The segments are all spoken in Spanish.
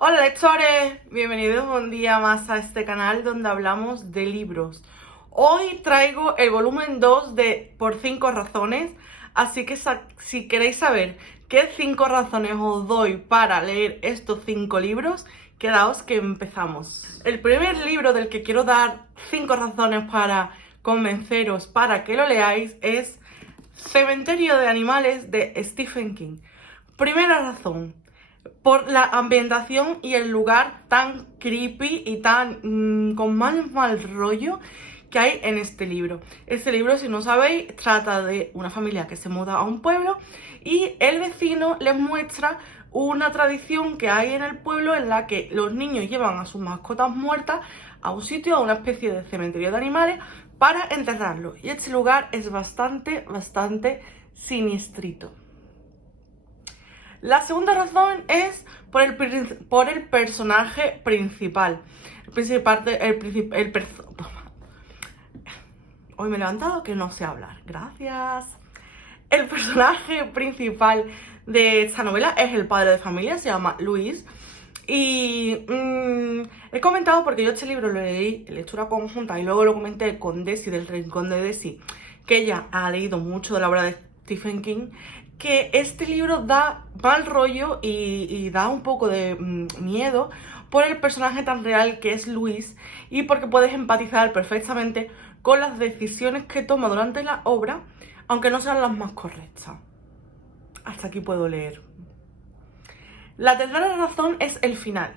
Hola lectores, bienvenidos un día más a este canal donde hablamos de libros. Hoy traigo el volumen 2 de Por 5 razones, así que si queréis saber qué 5 razones os doy para leer estos 5 libros, quedaos que empezamos. El primer libro del que quiero dar 5 razones para convenceros para que lo leáis es Cementerio de Animales de Stephen King. Primera razón, por la ambientación y el lugar tan creepy y tan con mal rollo que hay en este libro. Este libro, si no sabéis, trata de una familia que se muda a un pueblo y el vecino les muestra una tradición que hay en el pueblo en la que los niños llevan a sus mascotas muertas a un sitio, a una especie de cementerio de animales, para enterrarlos. Y este lugar es bastante siniestrito. La segunda razón es por el personaje principal. Hoy me he levantado que no sé hablar. Gracias. El personaje principal de esta novela es el padre de familia, se llama Luis. Y he comentado, porque yo este libro lo leí en lectura conjunta y luego lo comenté con Desi del Rincón de Desi, que ella ha leído mucho de la obra de Stephen King, que este libro da mal rollo y da un poco de miedo por el personaje tan real que es Luis y porque puedes empatizar perfectamente con las decisiones que toma durante la obra, aunque no sean las más correctas. Hasta aquí puedo leer. La tercera razón es el final.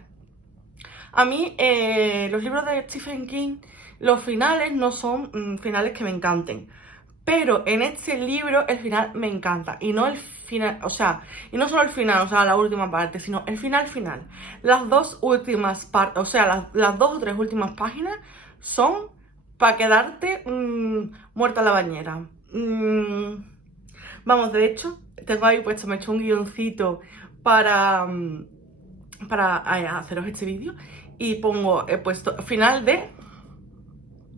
A mí, los libros de Stephen King, los finales no son finales que me encanten. Pero en este libro el final me encanta. Y no el final, y no solo el final, la última parte, sino el final. Las dos últimas partes, las dos o tres últimas páginas son para quedarte muerta en la bañera. Vamos, de hecho, tengo ahí puesto, me he hecho un guioncito para haceros este vídeo. Y he puesto final de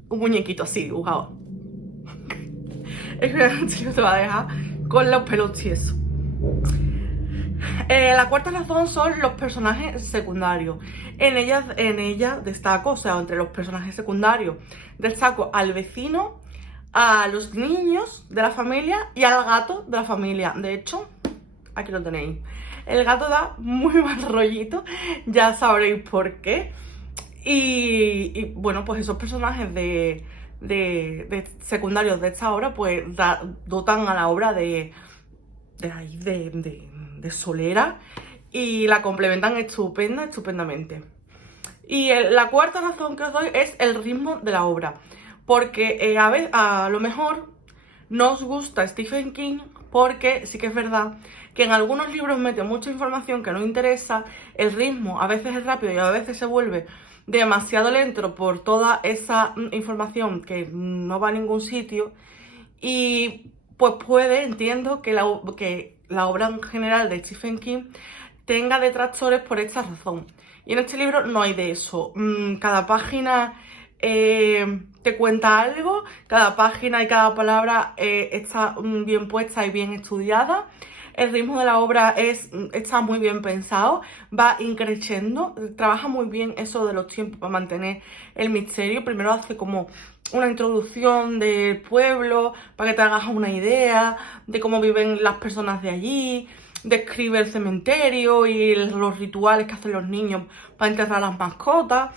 un muñequito así dibujado. El final te va a dejar con los pelos tiesos. La cuarta razón son los personajes secundarios. En ella destaco, entre los personajes secundarios, destaco al vecino, a los niños de la familia y al gato de la familia. De hecho, aquí lo tenéis. El gato da muy mal rollito, ya sabréis por qué. Y bueno, pues esos personajes de secundarios de esta obra, pues dotan a la obra de solera y la complementan estupendamente. Y la cuarta razón que os doy es el ritmo de la obra, porque a lo mejor no os gusta Stephen King porque sí que es verdad que en algunos libros mete mucha información que no interesa, el ritmo a veces es rápido y a veces se vuelve demasiado lento por toda esa información que no va a ningún sitio. Y pues entiendo que la obra en general de Stephen King tenga detractores por esta razón. Y en este libro no hay de eso. Cada página te cuenta algo, cada página y cada palabra está bien puesta y bien estudiada. El ritmo de la obra está muy bien pensado, va increciendo, trabaja muy bien eso de los tiempos para mantener el misterio. Primero hace como una introducción del pueblo para que te hagas una idea de cómo viven las personas de allí, describe el cementerio y los rituales que hacen los niños para enterrar a las mascotas.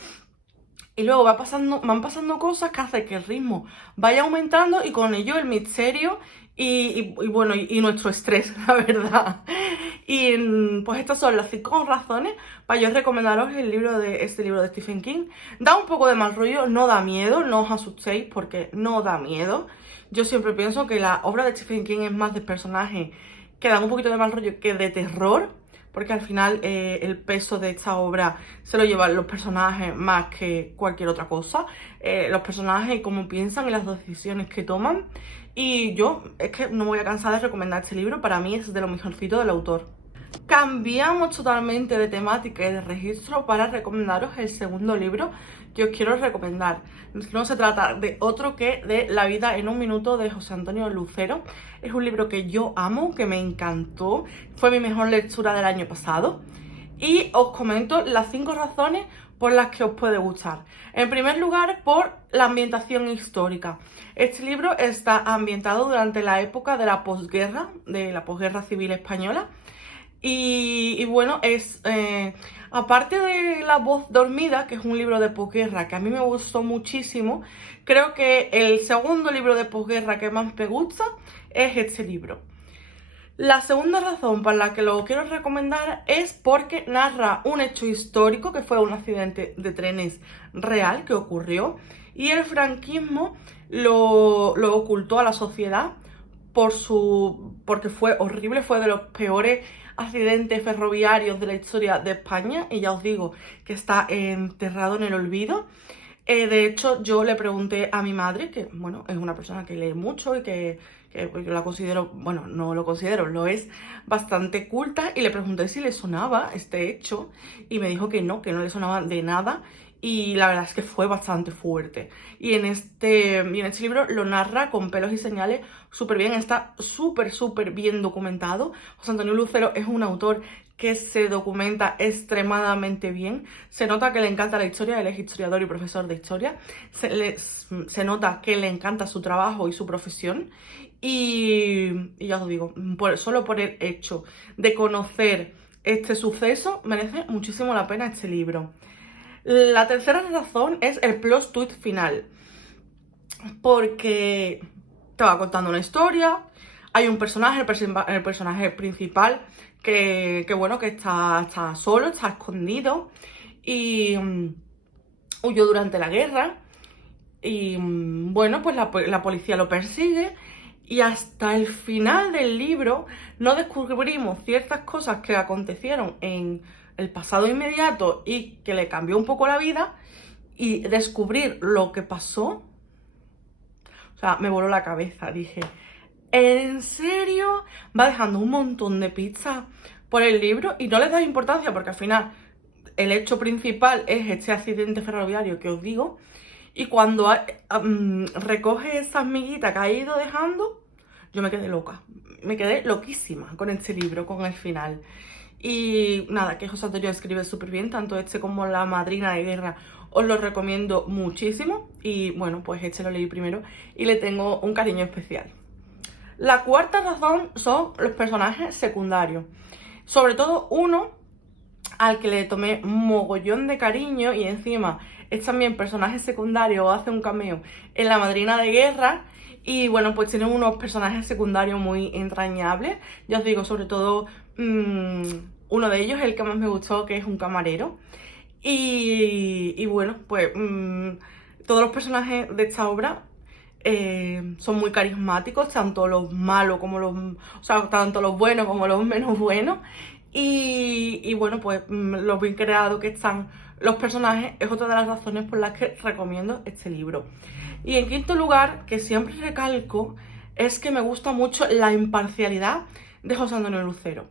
Y luego van pasando cosas que hacen que el ritmo vaya aumentando y con ello el misterio y nuestro estrés, la verdad. Y pues estas son las 5 razones para yo recomendaros este libro de Stephen King. Da un poco de mal rollo, no da miedo, no os asustéis porque no da miedo. Yo siempre pienso que la obra de Stephen King es más de personajes que dan un poquito de mal rollo que de terror, porque al final el peso de esta obra se lo llevan los personajes más que cualquier otra cosa. Los personajes, cómo piensan y las decisiones que toman. Y yo es que no me voy a cansar de recomendar este libro, para mí es de lo mejorcito del autor. Cambiamos totalmente de temática y de registro para recomendaros el segundo libro que os quiero recomendar. No se trata de otro que de La vida en un minuto de José Antonio Lucero. Es un libro que yo amo, que me encantó, fue mi mejor lectura del año pasado. y os comento las 5 razones por las que os puede gustar. En primer lugar, por la ambientación histórica. Este libro está ambientado durante la época de la posguerra civil española. Y bueno, aparte de La voz dormida, que es un libro de posguerra que a mí me gustó muchísimo, creo que el segundo libro de posguerra que más me gusta es este libro. La segunda razón por la que lo quiero recomendar es porque narra un hecho histórico que fue un accidente de trenes real que ocurrió, y el franquismo lo ocultó a la sociedad porque fue horrible, fue de los peores accidentes ferroviarios de la historia de España, y ya os digo que está enterrado en el olvido. De hecho, yo le pregunté a mi madre, que bueno, es una persona que lee mucho y que yo la considero, bueno, no lo considero, lo es bastante culta, y le pregunté si le sonaba este hecho y me dijo que no le sonaba de nada, y la verdad es que fue bastante fuerte. Y en este libro lo narra con pelos y señales súper bien, está súper bien documentado. José Antonio Lucero es un autor que se documenta extremadamente bien. Se nota que le encanta la historia, él es historiador y profesor de historia. Se nota que le encanta su trabajo y su profesión. Y ya os digo, solo por el hecho de conocer este suceso merece muchísimo la pena este libro. La tercera razón es el plot twist final, porque te va contando una historia, hay un personaje, el personaje principal, que bueno, que está solo, está escondido, y huyó durante la guerra, y bueno, pues la policía lo persigue, y hasta el final del libro no descubrimos ciertas cosas que acontecieron en el pasado inmediato y que le cambió un poco la vida, y descubrir lo que pasó, o sea, me voló la cabeza. Dije, ¿en serio? Va dejando un montón de pistas por el libro y no les da importancia, porque al final el hecho principal es este accidente ferroviario que os digo, y cuando recoge esa miguita que ha ido dejando, yo me quedé loca, me quedé loquísima con este libro, con el final. Y nada, que José Antonio escribe súper bien, tanto este como La madrina de guerra os lo recomiendo muchísimo. Y bueno, pues este lo leí primero y le tengo un cariño especial. La cuarta razón son los personajes secundarios, sobre todo uno al que le tomé mogollón de cariño, y encima es también personaje secundario o hace un cameo en La madrina de guerra. Y bueno, pues tiene unos personajes secundarios muy entrañables. Ya os digo, sobre todo uno de ellos, el que más me gustó, que es un camarero. Y bueno, pues todos los personajes de esta obra son muy carismáticos, tanto los malos como o sea, tanto los buenos como los menos buenos. Y bueno, pues lo bien creado que están los personajes es otra de las razones por las que recomiendo este libro. Y en quinto lugar, que siempre recalco, es que me gusta mucho la imparcialidad de José Antonio Lucero.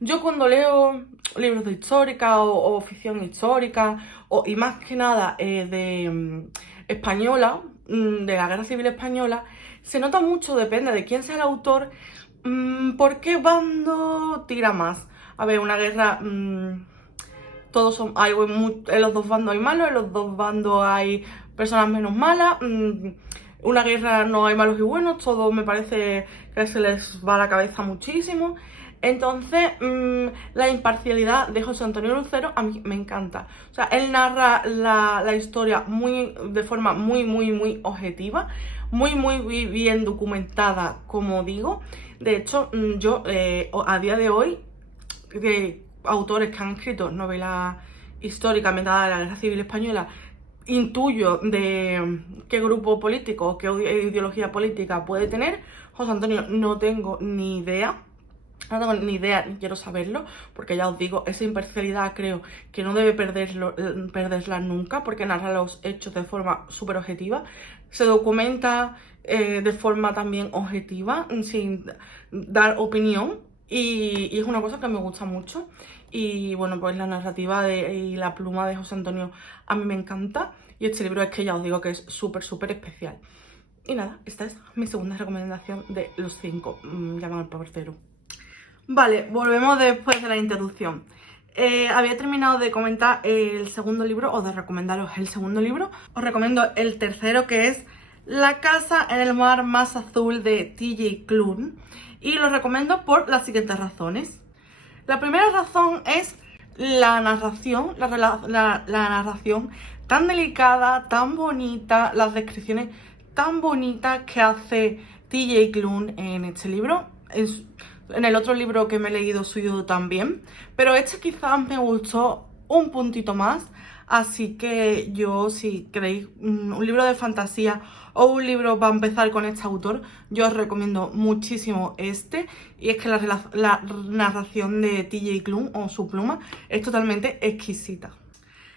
Yo cuando leo libros de histórica o ficción histórica, y más que nada de española, de la Guerra Civil Española, se nota mucho, depende de quién sea el autor, por qué bando tira más. A ver, una guerra, todos son, en los dos bandos hay malos, en los dos bandos hay personas menos malas. Una guerra no hay malos y buenos, todo me parece que se les va a la cabeza muchísimo. Entonces, la imparcialidad de José Antonio Lucero a mí me encanta. O sea, él narra la historia de forma muy objetiva, muy bien documentada, como digo. De hecho, yo a día de hoy, de autores que han escrito novelas históricas ambientadas en la Guerra Civil Española, intuyo de qué grupo político, qué ideología política puede tener. José Antonio no tengo ni idea. No tengo ni idea, ni quiero saberlo, porque ya os digo, esa imparcialidad creo que no debe perderla nunca, porque narra los hechos de forma súper objetiva, se documenta de forma también objetiva, sin dar opinión, y es una cosa que me gusta mucho. Y bueno, pues la narrativa y la pluma de José Antonio a mí me encanta, y este libro es que ya os digo que es súper especial. Y nada, esta es mi segunda recomendación de los 5, llaman al portero. Vale, volvemos después de la interrupción. había terminado de comentar el segundo libro, o de recomendaros el segundo libro. Os recomiendo el tercero, que es La casa en el mar más azul, de TJ Klune. Y lo recomiendo por las siguientes razones. La primera razón es la narración, la narración tan delicada, tan bonita, las descripciones tan bonitas que hace TJ Klune en este libro. En el otro libro que me he leído suyo también, pero este quizás me gustó un puntito más. Así que yo, si queréis un libro de fantasía o un libro para empezar con este autor, yo os recomiendo muchísimo este. Y es que la narración de TJ Klune, o su pluma, es totalmente exquisita.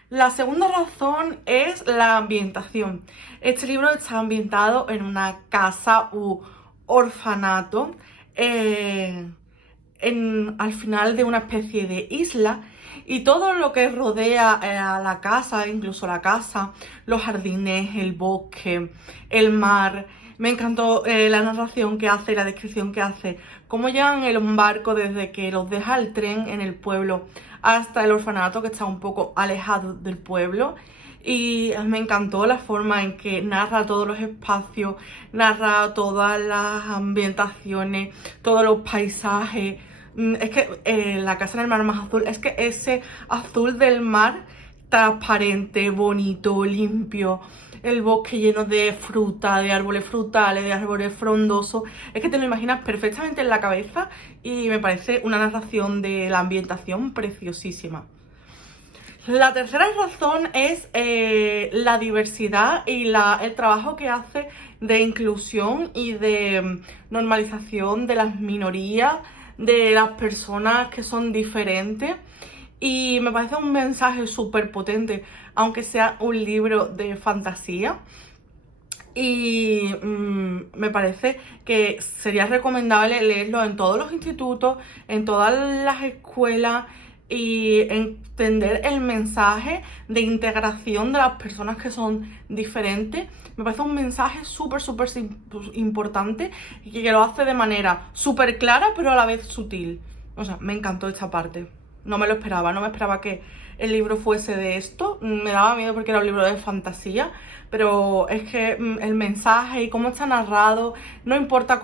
La segunda razón es la ambientación. Este libro está ambientado en una casa u orfanato, al final de una especie de isla, y todo lo que rodea a la casa, incluso la casa, los jardines, el bosque, el mar. Me encantó la narración que hace, la descripción que hace, cómo llegan en un barco desde que los deja el tren en el pueblo hasta el orfanato, que está un poco alejado del pueblo. Y me encantó la forma en que narra todos los espacios, narra todas las ambientaciones, todos los paisajes. Es que la casa en el mar más azul, es que ese azul del mar transparente, bonito, limpio, el bosque lleno de fruta, de árboles frutales, de árboles frondosos, es que te lo imaginas perfectamente en la cabeza, y me parece una narración de la ambientación preciosísima. La tercera razón es la diversidad y el trabajo que hace de inclusión y de normalización de las minorías, de las personas que son diferentes. Y me parece un mensaje súper potente, aunque sea un libro de fantasía. Y me parece que sería recomendable leerlo en todos los institutos, en todas las escuelas, y entender el mensaje de integración de las personas que son diferentes. Me parece un mensaje súper importante, y que lo hace de manera súper clara, pero a la vez sutil. O sea, me encantó esta parte. No me lo esperaba, no me esperaba que el libro fuese de esto. Me daba miedo porque era un libro de fantasía, pero es que el mensaje y cómo está narrado, no importa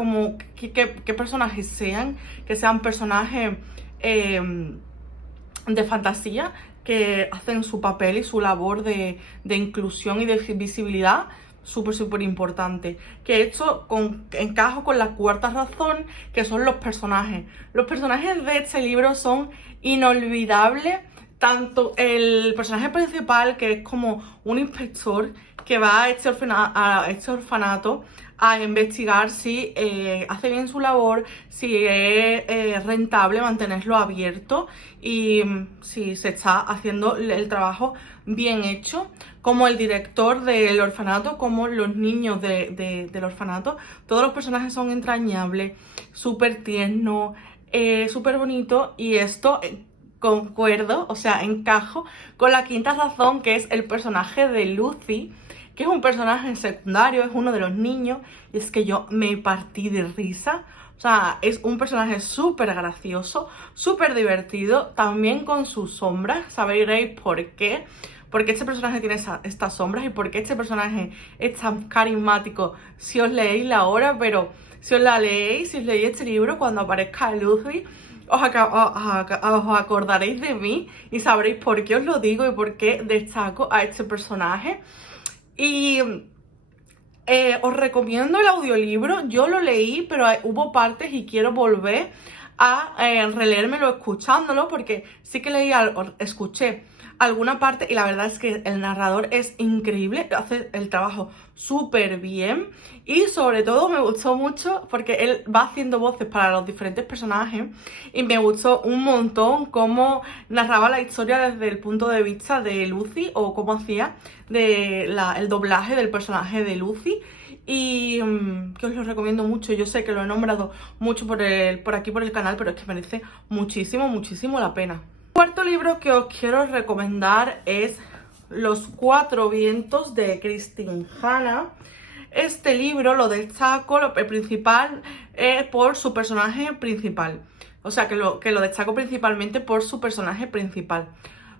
qué personajes sean, que sean personajes de fantasía, que hacen su papel y su labor de inclusión y de visibilidad súper importante. Que esto encajo con la cuarta razón, que son los personajes. Los personajes de este libro son inolvidables. Tanto el personaje principal, que es como un inspector que va a este orfanato a investigar si hace bien su labor, si es rentable mantenerlo abierto y si se está haciendo el trabajo bien hecho, como el director del orfanato, como los niños del orfanato. Todos los personajes son entrañables, súper tiernos, súper bonitos, y esto concuerdo, o sea, encajo con la quinta razón, que es el personaje de Lucy, que es un personaje secundario, es uno de los niños, y es que yo me partí de risa. O sea, es un personaje súper gracioso, súper divertido, también con sus sombras. Sabréis por qué. Porque este personaje tiene estas sombras, y porque este personaje es tan carismático si os leéis la obra. Pero si os la leéis, si os leéis este libro, cuando aparezca Lucy, os acordaréis de mí y sabréis por qué os lo digo y por qué destaco a este personaje. Y os recomiendo el audiolibro. Yo lo leí, pero hubo partes y quiero volver a releérmelo escuchándolo, porque sí que escuché alguna parte, y la verdad es que el narrador es increíble, hace el trabajo súper bien. Y sobre todo me gustó mucho porque él va haciendo voces para los diferentes personajes, y me gustó un montón cómo narraba la historia desde el punto de vista de Lucy, o cómo hacía el doblaje del personaje de Lucy. Y que os lo recomiendo mucho. Yo sé que lo he nombrado mucho por aquí por el canal, pero es que merece muchísimo la pena. El cuarto libro que os quiero recomendar es Los Cuatro Vientos, de Christine Hanna. Este libro lo destaco, el principal, por su personaje principal. O sea, que lo destaco principalmente por su personaje principal.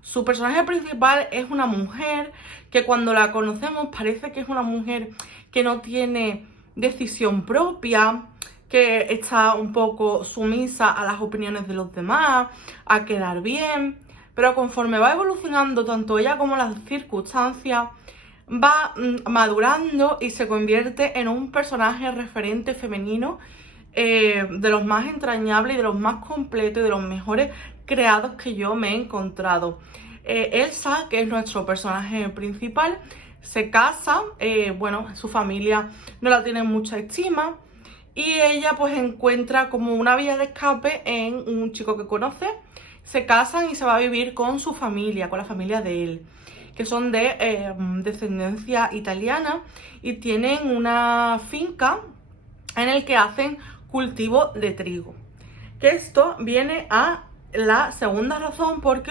Su personaje principal es una mujer que cuando la conocemos parece que es una mujer que no tiene decisión propia, que está un poco sumisa a las opiniones de los demás, a quedar bien, pero conforme va evolucionando tanto ella como las circunstancias, va madurando y se convierte en un personaje referente femenino de los más entrañables y de los más completos y de los mejores creados que yo me he encontrado. Elsa, que es nuestro personaje principal, se casa, bueno, su familia no la tiene mucha estima y ella pues encuentra como una vía de escape en un chico que conoce, se casan y se va a vivir con su familia, con la familia de él, que son de descendencia italiana y tienen una finca en el que hacen cultivo de trigo. Que esto viene a la segunda razón por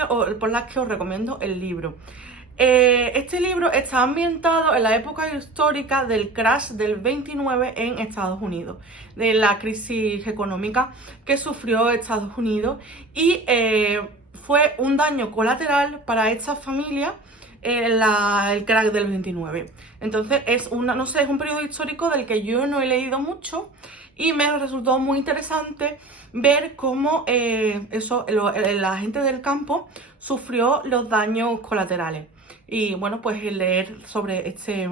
la que os recomiendo el libro. Este libro está ambientado en la época histórica del crash del 29 en Estados Unidos, de la crisis económica que sufrió Estados Unidos y fue un daño colateral para esta familia el crack del 29. Entonces es un periodo histórico del que yo no he leído mucho y me resultó muy interesante ver cómo la gente del campo sufrió los daños colaterales. Y bueno, pues el leer sobre este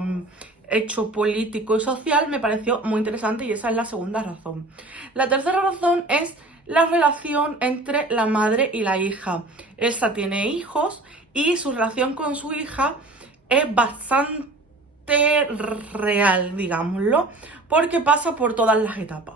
hecho político y social me pareció muy interesante y esa es la segunda razón. La tercera razón es la relación entre la madre y la hija. Elsa tiene hijos y su relación con su hija es bastante real, digámoslo, porque pasa por todas las etapas.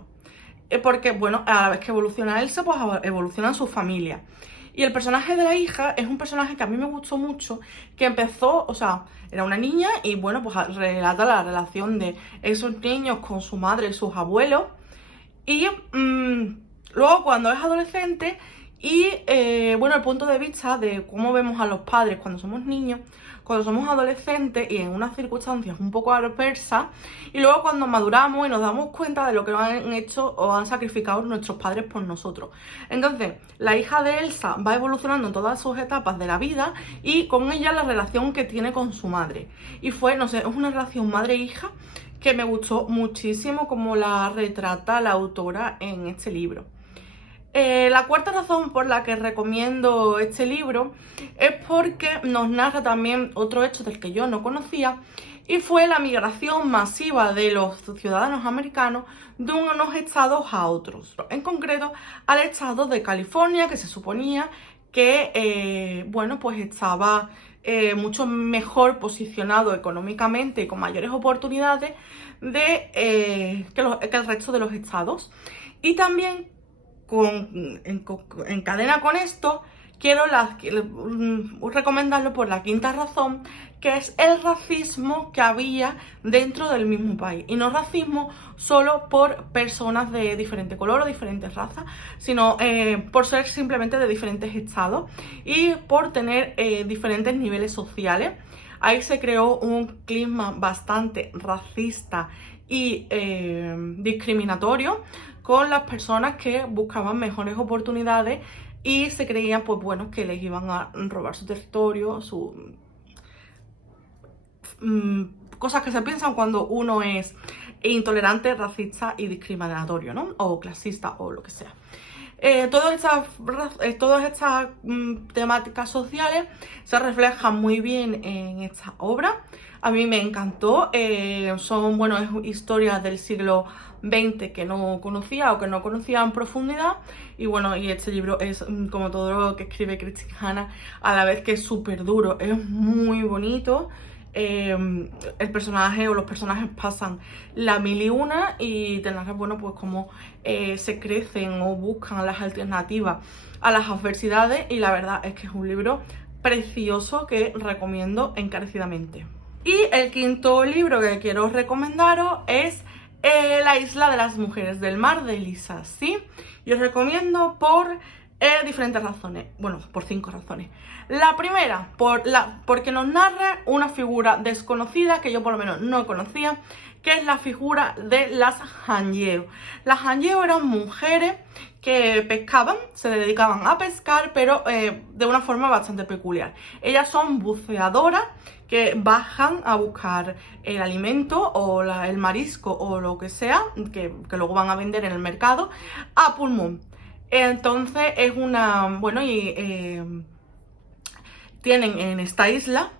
Porque, bueno, a la vez que evoluciona Elsa, pues evoluciona su familia. Y el personaje de la hija es un personaje que a mí me gustó mucho, que empezó, o sea, era una niña y, bueno, pues relata la relación de esos niños con su madre y sus abuelos. Y luego cuando es adolescente y, bueno, el punto de vista de cómo vemos a los padres cuando somos niños, cuando somos adolescentes y en unas circunstancias un poco adversas, y luego cuando maduramos y nos damos cuenta de lo que han hecho o han sacrificado nuestros padres por nosotros. Entonces, la hija de Elsa va evolucionando en todas sus etapas de la vida y con ella la relación que tiene con su madre. Y fue, no sé, es una relación madre-hija que me gustó muchísimo como la retrata la autora en este libro. La cuarta razón por la que recomiendo este libro es porque nos narra también otro hecho del que yo no conocía y fue la migración masiva de los ciudadanos americanos de unos estados a otros, en concreto al estado de California, que se suponía que bueno, pues estaba mucho mejor posicionado económicamente y con mayores oportunidades que el resto de los estados. Y también en cadena con esto, quiero recomendarlo por la quinta razón, que es el racismo que había dentro del mismo país. Y no racismo solo por personas de diferente color o diferentes razas, sino por ser simplemente de diferentes estados y por tener diferentes niveles sociales. Ahí se creó un clima bastante racista y discriminatorio con las personas que buscaban mejores oportunidades y se creían, pues bueno, que les iban a robar su territorio, cosas que se piensan cuando uno es intolerante, racista y discriminatorio, ¿no? O clasista o lo que sea. Todas estas temáticas sociales se reflejan muy bien en esta obra. A mí me encantó. Son, bueno, historias del siglo XX que no conocía o que no conocía en profundidad. Y bueno, y este libro es como todo lo que escribe Christine Hanna, a la vez que es súper duro. Es muy bonito. El personaje o los personajes pasan la mil y una y te narras, bueno, pues cómo se crecen o buscan las alternativas a las adversidades, y la verdad es que es un libro precioso que recomiendo encarecidamente. Y el quinto libro que quiero recomendaros es La isla de las mujeres del mar, de Lisa, ¿sí? Yo os recomiendo por Diferentes razones, bueno, por 5 razones. La primera, porque nos narra una figura desconocida que yo por lo menos no conocía, que es la figura de las hangyeo. Las hangyeo eran mujeres que pescaban, se dedicaban a pescar, pero de una forma bastante peculiar. Ellas son buceadoras que bajan a buscar el alimento o el marisco o lo que sea, que luego van a vender en el mercado, a pulmón. Entonces es una... Bueno, y tienen en esta isla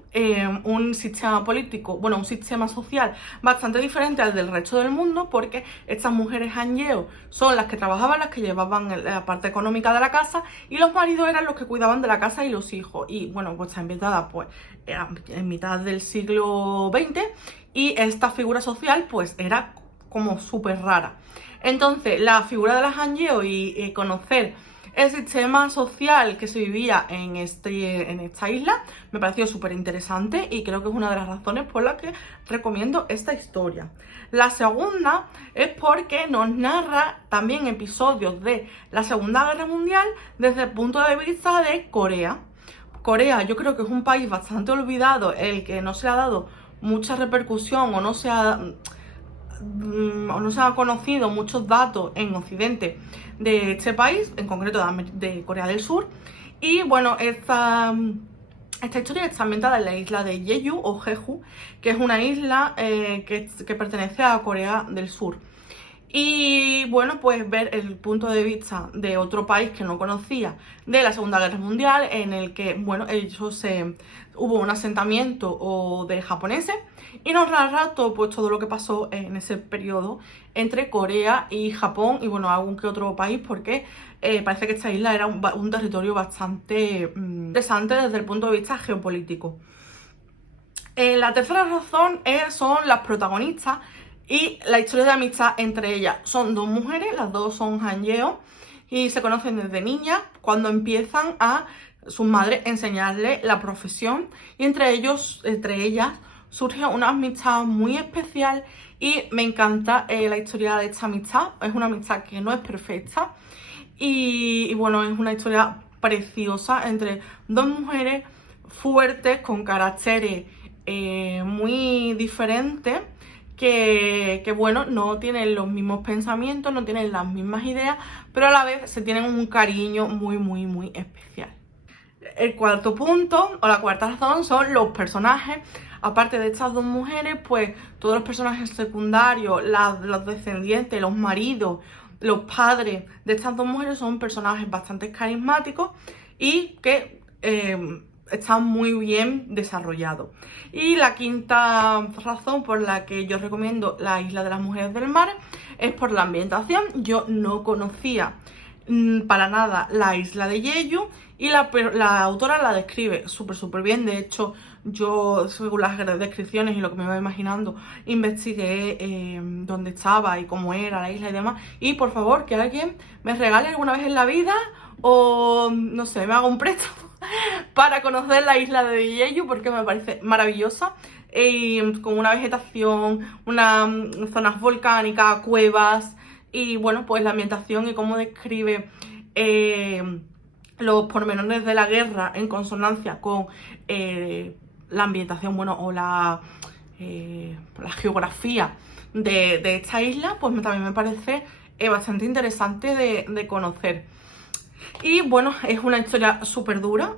un sistema político, bueno, un sistema social bastante diferente al del resto del mundo, porque estas mujeres hangyeo son las que trabajaban, las que llevaban la parte económica de la casa, y los maridos eran los que cuidaban de la casa y los hijos. Y bueno, pues está inventada pues en mitad del siglo XX, y esta figura social pues era como súper rara. Entonces la figura de las hangyeo y conocer el sistema social que se vivía en esta isla me pareció súper interesante, y creo que es una de las razones por las que recomiendo esta historia. La segunda es porque nos narra también episodios de la Segunda Guerra Mundial desde el punto de vista de Corea. Corea, yo creo que es un país bastante olvidado, el que no se le ha dado mucha repercusión o no se ha conocido muchos datos en Occidente de este país, en concreto de Corea del Sur. Y bueno, esta historia está ambientada en la isla de Jeju o Jeju, que es una isla que pertenece a Corea del Sur. Y bueno, pues ver el punto de vista de otro país que no conocía de la Segunda Guerra Mundial, en el que, bueno, hubo un asentamiento de japoneses, y nos narra todo lo que pasó en ese periodo entre Corea y Japón, y bueno, algún que otro país, porque parece que esta isla era un territorio bastante interesante desde el punto de vista geopolítico. La tercera razón son las protagonistas y la historia de amistad entre ellas. Son dos mujeres, las dos son hangyeo, y se conocen desde niñas, cuando empiezan a sus madres enseñarles la profesión, y entre ellas surge una amistad muy especial, y me encanta la historia de esta amistad. Es una amistad que no es perfecta, y bueno, es una historia preciosa entre dos mujeres fuertes, con caracteres muy diferentes, que bueno, no tienen los mismos pensamientos, no tienen las mismas ideas, pero a la vez se tienen un cariño muy, muy, muy especial. El cuarto punto, o la cuarta razón, son los personajes. Aparte de estas dos mujeres, pues todos los personajes secundarios, los descendientes, los maridos, los padres de estas dos mujeres son personajes bastante carismáticos y que están muy bien desarrollados. Y la quinta razón por la que yo recomiendo La Isla de las Mujeres del Mar es por la ambientación. Yo no conocía para nada la isla de Jeju, y la autora la describe súper bien. De hecho, yo, según las descripciones y lo que me iba imaginando, investigué dónde estaba y cómo era la isla y demás. Y por favor, que alguien me regale alguna vez en la vida, o no sé, me haga un préstamo para conocer la isla de Jeju, porque me parece maravillosa, con una vegetación, unas zonas volcánicas, cuevas, y bueno, pues la ambientación y cómo describe los pormenores de la guerra en consonancia con la ambientación, bueno, o la geografía de esta isla, pues también me parece bastante interesante de conocer. Y bueno, es una historia súper dura,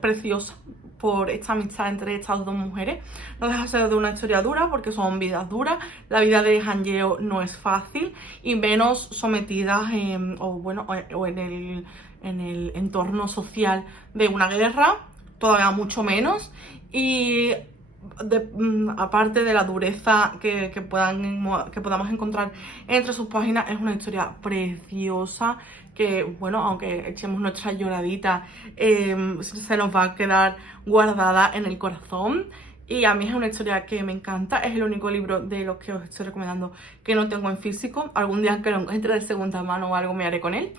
preciosa, por esta amistad entre estas dos mujeres. No deja de ser de una historia dura, porque son vidas duras. La vida de hangyeo no es fácil, y menos sometidas o en el entorno social de una guerra, todavía mucho menos. Y aparte de la dureza que podamos encontrar entre sus páginas, es una historia preciosa que, bueno, aunque echemos nuestra lloradita, se nos va a quedar guardada en el corazón. Y a mí es una historia que me encanta. Es el único libro de los que os estoy recomendando que no tengo en físico. Algún día que lo encuentre de segunda mano o algo, me haré con él.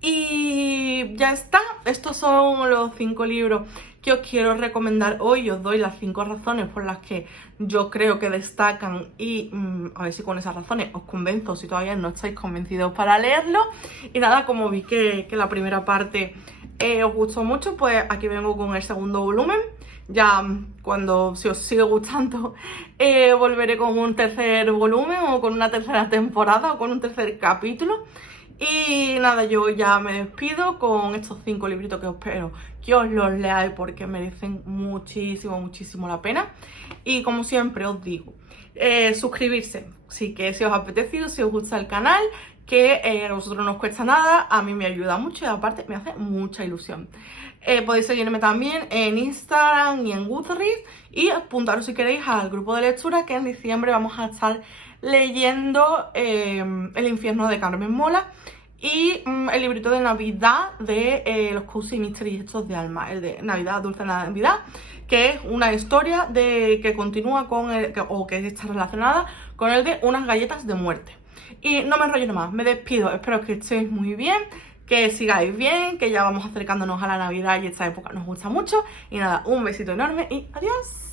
Y ya está. Estos son los 5 libros que os quiero recomendar hoy. Os doy las 5 razones por las que yo creo que destacan y a ver si con esas razones os convenzo si todavía no estáis convencidos para leerlo. Y nada, como vi que la primera parte os gustó mucho, pues aquí vengo con el segundo volumen. Ya cuando, si os sigue gustando, volveré con un tercer volumen o con una tercera temporada o con un tercer capítulo. Y nada, yo ya me despido con estos 5 libritos que os espero que os los leáis porque merecen muchísimo, muchísimo la pena. Y como siempre os digo, suscribirse, sí, que si os ha apetecido, si os gusta el canal, que a vosotros no os cuesta nada, a mí me ayuda mucho y aparte me hace mucha ilusión. Podéis seguirme también en Instagram y en Goodreads y apuntaros si queréis al grupo de lectura, que en diciembre vamos a estar leyendo El infierno de Carmen Mola y el librito de Navidad de los Cozy Mysteries estos de Alma, el de Navidad, Dulce Navidad, que es una historia que continúa con o que está relacionada con el de unas galletas de muerte. Y no me enrollo más, me despido, espero que estéis muy bien, que sigáis bien, que ya vamos acercándonos a la Navidad y esta época nos gusta mucho. Y nada, un besito enorme y adiós.